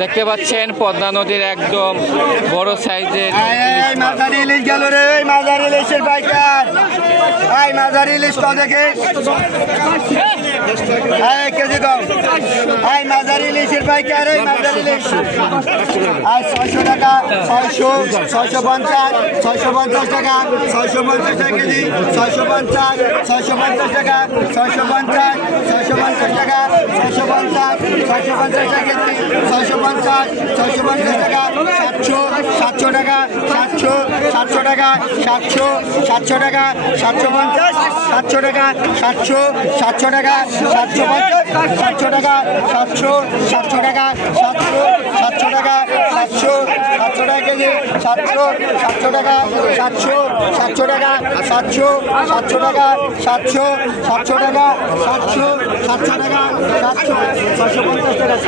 দেখতে পাচ্ছেন পদ্মা নদীর একদম বড় সাইজের মাঝারি ইলিশ গেল রে, মাঝারি ইলিশের পাইকার। মাঝারি ইলিশ তো দেখে কেজি কম। মাঝারি ইলিশের পাইকার, মাঝারি ইলিশ 600 টাকা, 600, 650, 650 টাকা, 650 টাকা কেজি, 650, 650 টাকা, 650, 650 টাকা, 650, 650 টাকা কেজি, 650, 650 টাকা, 700, 700 টাকা, 700, 700 টাকা, 700, 700 টাকা, 750, 700 টাকা, 700, 700 টাকা, 750, 700 টাকা, 700, 700 টাকা, 700, 700 টাকা, 700, 700 টাকা কেজি, 700, 700 টাকা, 700, 700 টাকা, 700, 700 টাকা, 700, 700 টাকা, 700, 700 টাকা, 700, 650 টাকা।